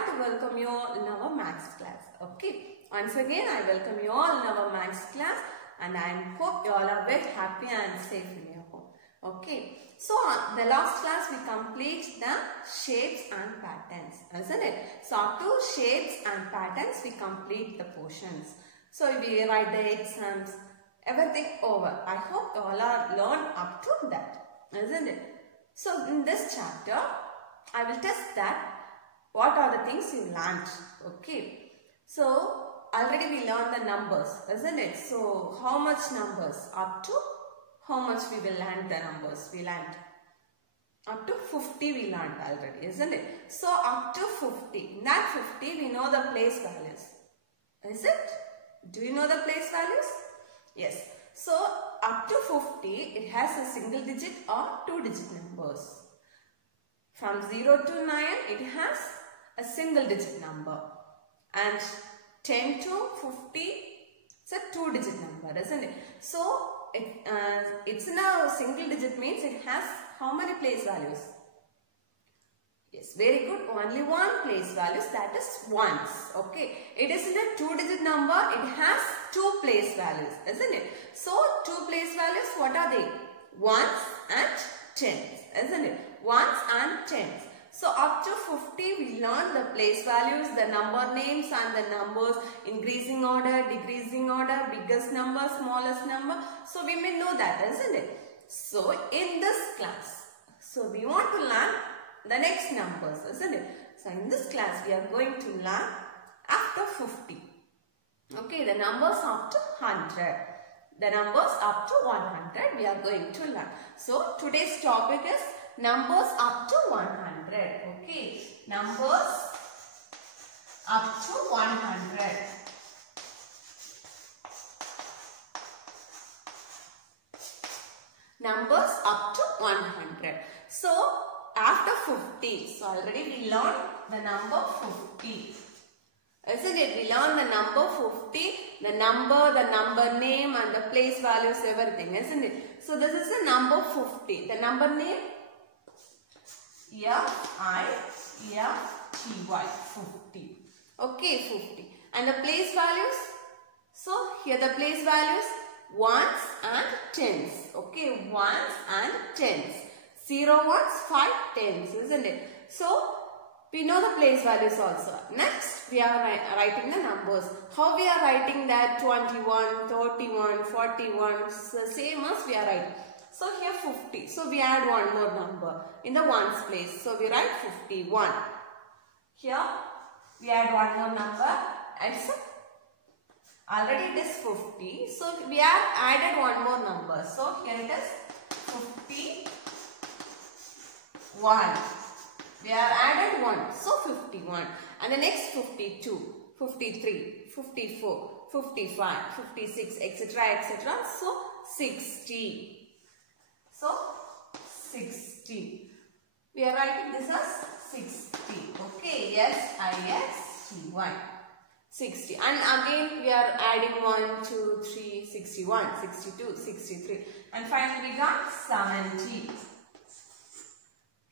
glad to welcome you all in our maths class. Okay, once again I welcome you all in our maths class, and I hope you all are very happy and safe in your home. Okay, so the last class we complete the shapes and patterns, isn't it? So up to shapes and patterns we complete the portions. So we write the exams, everything over. I hope you all are learned up to that, isn't it? So in this chapter I will test that what are the things you learned. Okay, so already we learned the numbers, isn't it? So how much numbers? Up to how much we will learn the numbers? We learned up to 50 we learned already, isn't it? So up to 50. In that 50 we know the place values. Is it? Do you know the place values? Yes. So up to 50 it has a single digit or two digit numbers. From 0 to 9 it has a single digit number. And 10 to 50 it's a two digit number, isn't it? So it's in a single digit means it has how many place values? Yes, very good. Only one place values, that is ones. Okay, it is in a two digit number. It has two place values, isn't it? So two place values, what are they? Ones and tens, isn't it? Ones and tens. So up to 50 we learn the place values, the number names and the numbers, increasing order, decreasing order, biggest number, smallest number. So we may know that, isn't it? So in this class, so we want to learn the next numbers, isn't it? So in this class we are going to learn after 50. Okay, the numbers up to 100. The numbers up to 100 we are going to learn. So today's topic is numbers up to 100. Okay, numbers up to 100. Numbers up to 100. So after 50, so already we learned the number 50. Isn't it? We learned the number 50, the number name and the place values, everything, isn't it? So this is the number 50. The number name F-I-F-T-Y, 50. Okay, 50. And the place values? So here the place values, ones and tens. Okay, ones and tens. 0 ones, 5 tens, isn't it? So we know the place values also. Next, we are writing the numbers. How we are writing that? 21, 31, 41, so same as we are writing. So here 50. So we add one more number in the ones place. So we write 51. Here we add one more number. It's already it is 50. So we have added one more number. So here it is 51. We have added 1. So 51. And the next 52, 53, 54, 55, 56, etc. etc. So 60. So 60. We are writing this as 60. Okay. S-I-X-T-Y. 60. And again we are adding 1, 2, 3, 61, 62, 63. And finally we got 70.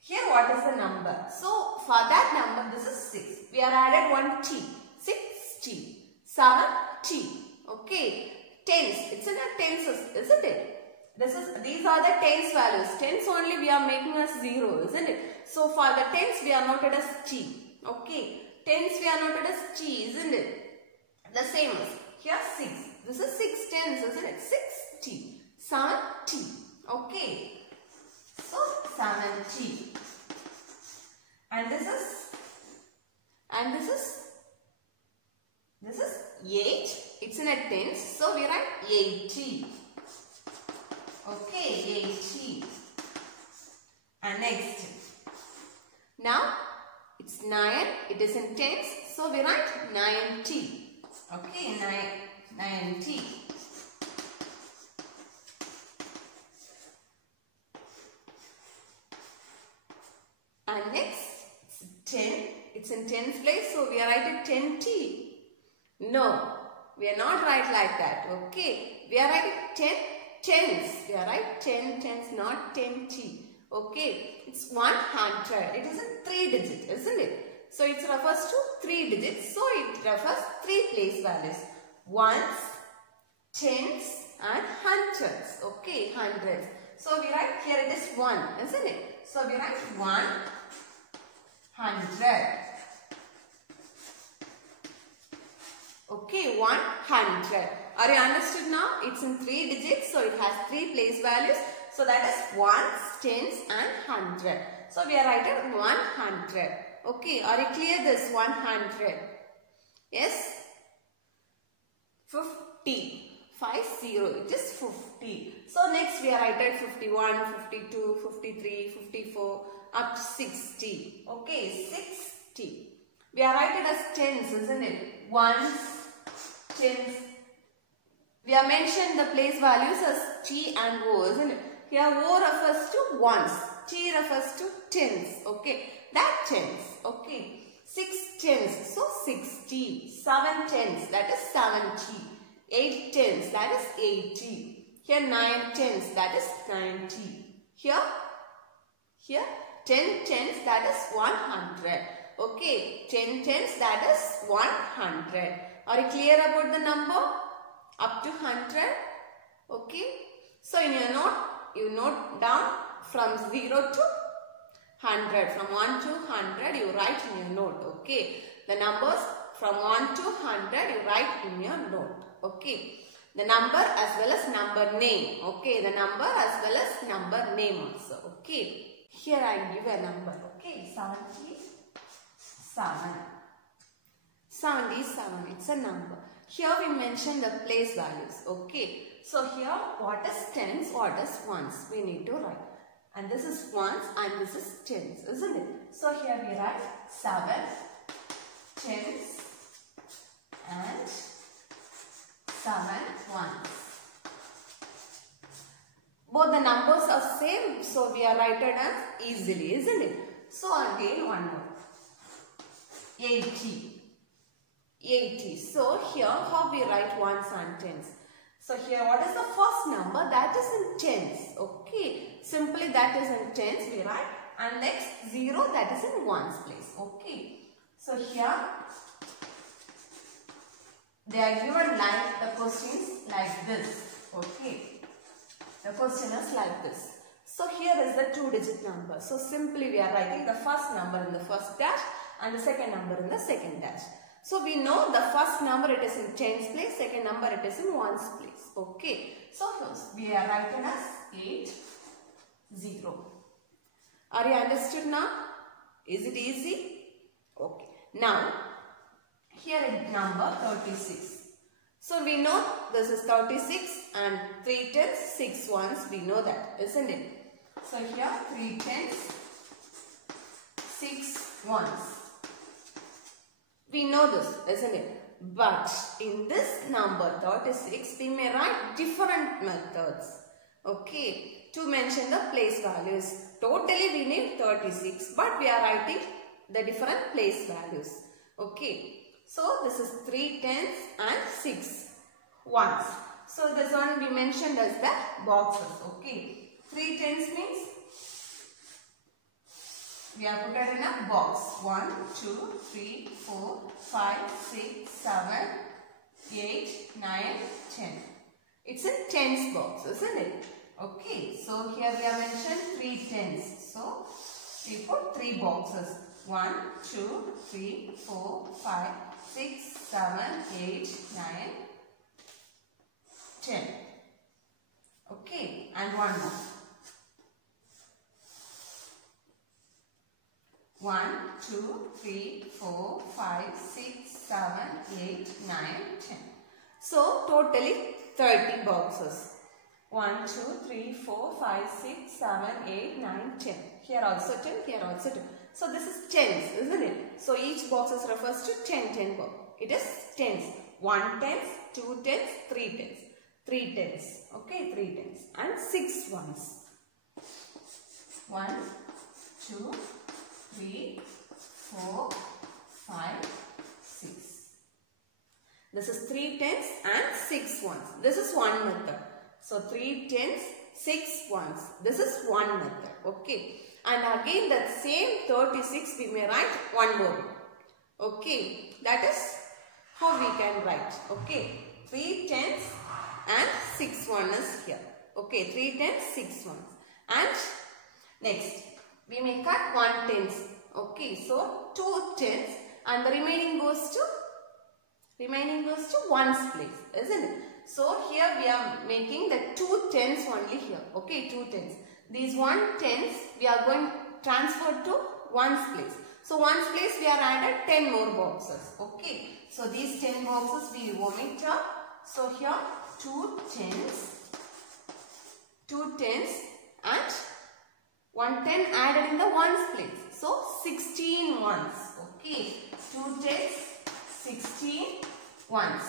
Here what is the number? So for that number this is 6. We are added 1 T. 60. 70. Okay. Tens. It's in a tens, isn't it? These are the tens values. Tens only we are making as 0, isn't it? So for the tens we are noted as T. Okay. Tens we are noted as T, isn't it? The same as here 6. This is 6 tens, isn't it? 60. 70. Okay. So 70. And this is 8. It's in a tens. So we write 80. Okay, 80. And next. Now it's 9. It is in tens. So we write 90. Okay, 90. And next, it's 10. It's in tens place. So we are writing 10T. No, we are not write like that. Okay, we are writing 10 tens. We are writing 10 tens, not 10T. Okay, it's 100. It is a 3 digit, isn't it? So it refers to 3 digits. So it refers 3 place values. Ones, tens and hundreds. Okay, hundreds. So we write here it is 1, isn't it? So we write 100. Okay, 100. Are you understood now? It's in 3 digits, so it has 3 place values. So that is ones, tens and 100. So we are writing 100. Okay, are you clear this 100? Yes? 50. 50. It is 50. So next we are writing 51, 52, 53, 54 up to 60. Okay, 60. We are writing as tens, isn't it? Ones, tens. We have mentioned the place values as T and O, isn't it? Here O refers to ones, T refers to tens. Okay, that tens. Okay, 6 tens, so 60. 7 tens, that is 70. 8 tens, that is 80. Here 9 tens, that is 90. Here 10 tens, that is 100. Okay, 10 tens, that is 100. Are you clear about the number? Up to 100. Okay. So in your note, you note down from 0 to 100. From 1 to 100, you write in your note. Okay. The numbers from 1 to 100, you write in your note. Okay. The number as well as number name. Okay. The number as well as number name also. Okay. Here I give a number. Okay. 77. 77. It's a number. Here we mention the place values. Okay. So here what is tens, what is ones? We need to write. And this is ones and this is tens, isn't it? So here we write 7 tens and 7 ones. Both the numbers are same, so we are writing as easily, isn't it? So again one more. 80. 80. So here how we write ones and tens. So here what is the first number? That is in tens. Okay. Simply that is in tens we write. And next 0, that is in ones place. Okay. So here they are given like the questions like this. Okay. The question is like this. So here is the 2-digit number. So simply we are writing the first number in the first dash and the second number in the second dash. So we know the first number it is in tens place, second number it is in ones place. Okay. So first we are writing as 8, 0. Are you understood now? Is it easy? Okay. Now here is number 36. So we know this is 36 and 3 tens, 6 ones. We know that, isn't it? So here 3 tens, 6 ones. We know this, isn't it? But in this number 36, we may write different methods. Okay. To mention the place values. Totally we need 36, but we are writing the different place values. Okay. So this is 3 tens and 6 ones. So this one we mentioned as the boxes. Okay. 3 tens means we are put it in a box. 1, 2, 3, 4, 5, 6, 7, 8, 9, 10. It's a tens box, isn't it? Okay. So here we have mentioned 3 tens. So we put 3 boxes. 1, 2, 3, 4, 5, 6, 7, 8, 9, 10. Okay. And one more. 1, 2, 3, 4, 5, 6, 7, 8, 9, 10. So totally 30 boxes. 1, 2, 3, 4, 5, 6, 7, 8, 9, 10. Here also 10, here also 10. So this is tens, isn't it? So each box refers to 10 box. It is tens. 1 tens, 2 tens, 3 tens. 3 tens. Okay, 3 tens. And 6 ones. 1, 2, 3, 4, 5, 6. This is 3 tens and 6 ones. This is one method. So 3 tens, 6 ones. This is one method. Okay. And again that same 36 we may write one more. Okay, that is how we can write. Okay, 3 tens and 6 ones is here. Okay, 3 tens, 6 ones. And next, we may cut 1 tens. Okay, so 2 tens and the remaining goes to ones place, isn't it? So here we are making the 2 tens only here. Okay, 2 tens. These 1 tens we are going to transfer to ones place. So ones place we are added 10 more boxes. Okay, so these 10 boxes we omit here. So here 2 tens and 1 10 added in the ones place. So 16 ones. Okay, 2 tens, 16 ones.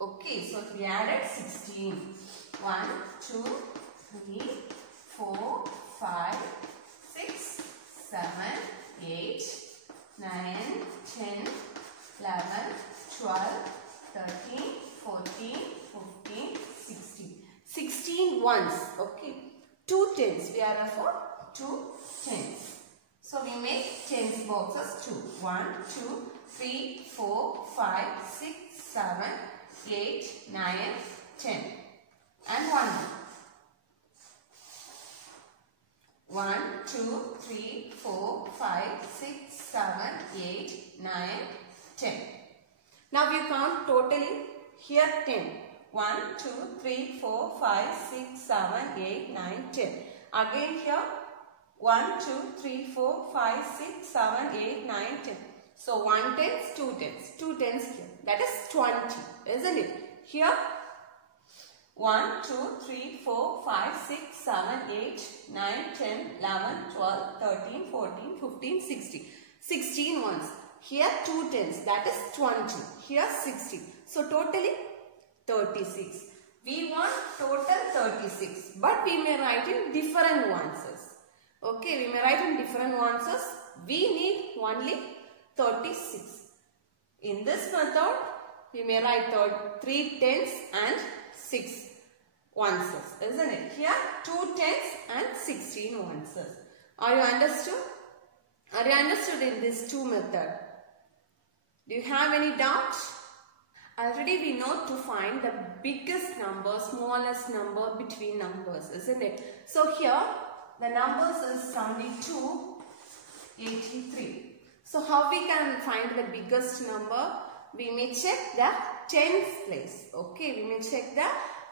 Okay, so we added 16. 1, 2, 3, 4, 5, 6, 7, 8, 9, 10, 11, 12, 13, 14, 15, 16. 16 ones. Okay, 2 tens. We are for 2 tens. So we make tens boxes 2. 1, 2, 3, 4, 5, 6, 7, 8, 9, 10. And 1 more. 1, 2, 3, 4, 5, 6, 7, 8, 9, 10. Now we count totally here 10. 1, 2, 3, 4, 5, 6, 7, 8, 9, 10. Again here 1, 2, 3, 4, 5, 6, 7, 8, 9, 10. So 1 tens, 2 tens. 2 tens here. That is 20, isn't it? Here 1, 2, 3, 4, 5, 6, 7, 8, 9, 10, 11, 12, 13, 14, 15, 16. 16 ones. Here 2 tens. That is 20. Here 16. So totally 36. We want total 36. But we may write in different ones. Okay, we may write in different ones. We need only 36. In this method, we may write 3 tens and 6 ones, isn't it? Here 2 tens and 16 ones. Are you understood? Are you understood in these two methods? Do you have any doubt? Already we know to find the biggest number, smallest number between numbers, isn't it? So here the numbers is 72, 83. So how we can find the biggest number? We may check the tens place. Okay, we may check the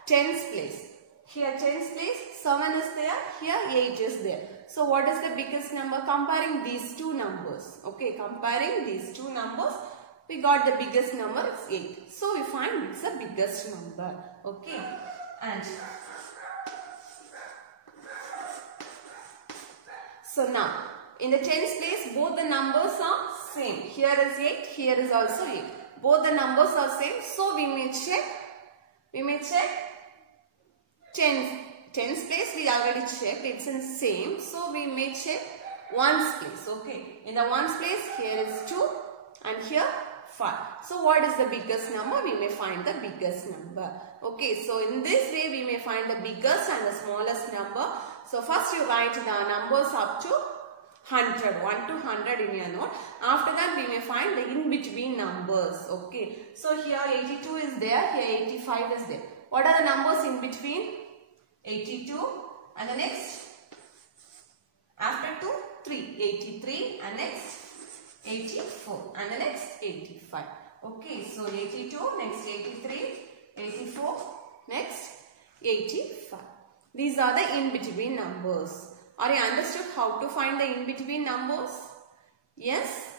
tens place. Here tens place, 7 is there, here 8 is there. So what is the biggest number? Comparing these two numbers. Okay, comparing these two numbers, we got the biggest number is 8. So we find it's the biggest number. Okay, and so now in the tens place both the numbers are same. Here is 8, here is also 8. Both the numbers are same. So we may check tens place we already checked, it's in same. So we may check ones place. Okay, in the ones place here is 2 and here 5. So what is the biggest number? We may find the biggest number. Okay, so in this way we may find the biggest and the smallest number. So first you write the numbers up to 100, 1 to 100 in your note. After that we may find the in-between numbers. Okay, so here 82 is there, here 85 is there. What are the numbers in between? 82 and the next after 2, 3, 83 and next 84 and the next 85. Okay, so 82, next 83, 84, next 85. These are the in-between numbers. Are you understood how to find the in-between numbers? Yes?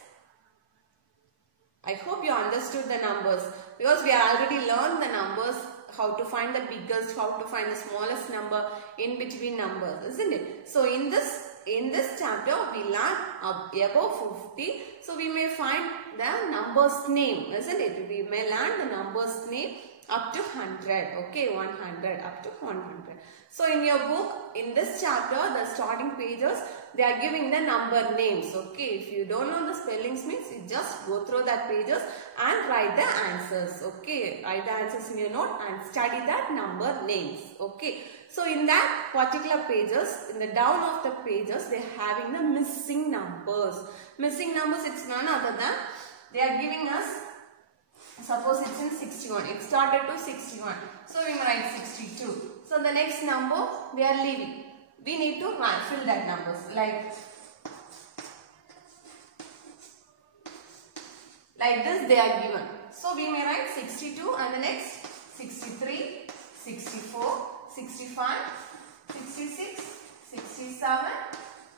I hope you understood the numbers because we have already learned the numbers, how to find the biggest, how to find the smallest number, in-between numbers, isn't it? So in this chapter we learn above 50. So we may find the numbers name, isn't it? We may learn the numbers name up to 100. Okay, 100 up to 100. So in your book, in this chapter, the starting pages, they are giving the number names. Okay, if you don't know the spellings means, you just go through that pages and write the answers. Okay, write the answers in your note and study that number names. Okay, so in that particular pages, in the down of the pages, they are having the missing numbers. Missing numbers, it's none other than They are giving us, suppose it's in 61. It started to 61. So we may write 62. So the next number they are leaving. We need to fill that numbers like this they are given. So we may write 62 and the next 63, 64, 65, 66, 67,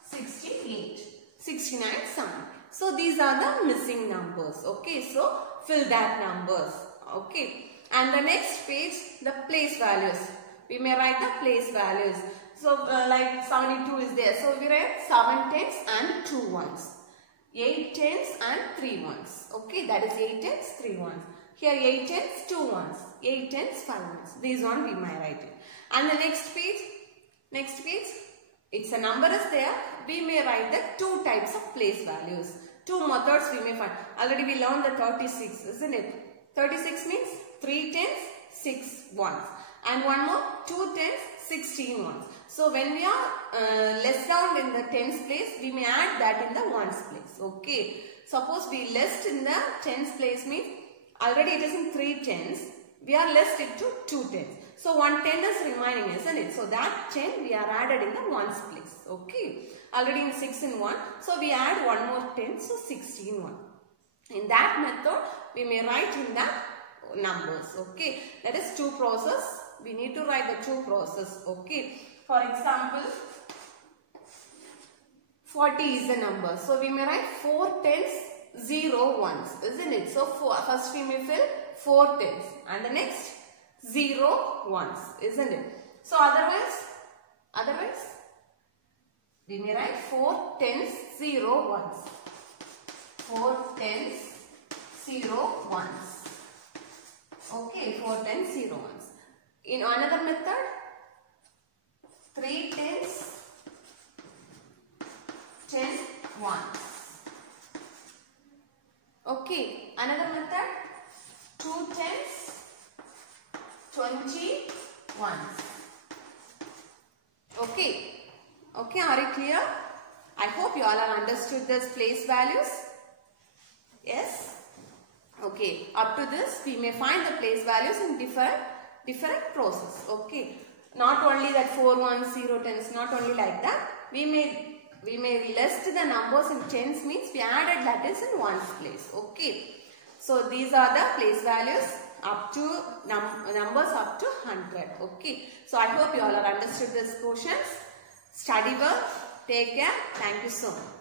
68, 69, 70. So these are the missing numbers. Okay, so fill that numbers. Okay, and the next page, the place values. We may write the place values. So like 72 is there. So we write 7 tens and 2 ones. 8 tens and 3 ones. Okay, that is 8 tens, 3 ones. Here 8 tens, 2 ones. 8 tens, 5 ones. These one we may write it. And the next page, it's a number is there. We may write the 2 types of place values. 2 methods we may find. Already we learned the 36, isn't it? 36 means 3 tens, 6 ones. And one more, 2 tens, 16 ones. So when we are less down in the tens place, we may add that in the ones place. Okay. Suppose we list in the tens place means already it is in 3 tens. We are list it to 2 tens. So 1 10 is remaining, isn't it? So that 10 we are added in the ones place. Okay. Already in 6 in 1. So we add one more 10. So 16 1. In that method, we may write in the numbers. Okay. That is 2 process. We need to write the 2 process. Okay. For example, 40 is the number. So we may write 4 tens, 0 ones, isn't it? So first we may fill 4 tens and the next 0 ones, isn't it? So otherwise we may write 4 tens, 0 ones. 4 tens, 0 ones. Okay, 4 tens, 0 ones. In another method, 3 tens, 10 ones. Okay, another method, 2 tens, 20 ones. Okay, are you clear? I hope you all have understood this place values. Yes? Okay, up to this we may find the place values in different process. Okay, not only that 4 ones, 0 tens, not only like that. We may list the numbers in tens means we added that is in ones place. Okay, so these are the place values up to numbers up to 100. Okay, so I hope you all have understood this questions. Study well. Take care. Thank you so much.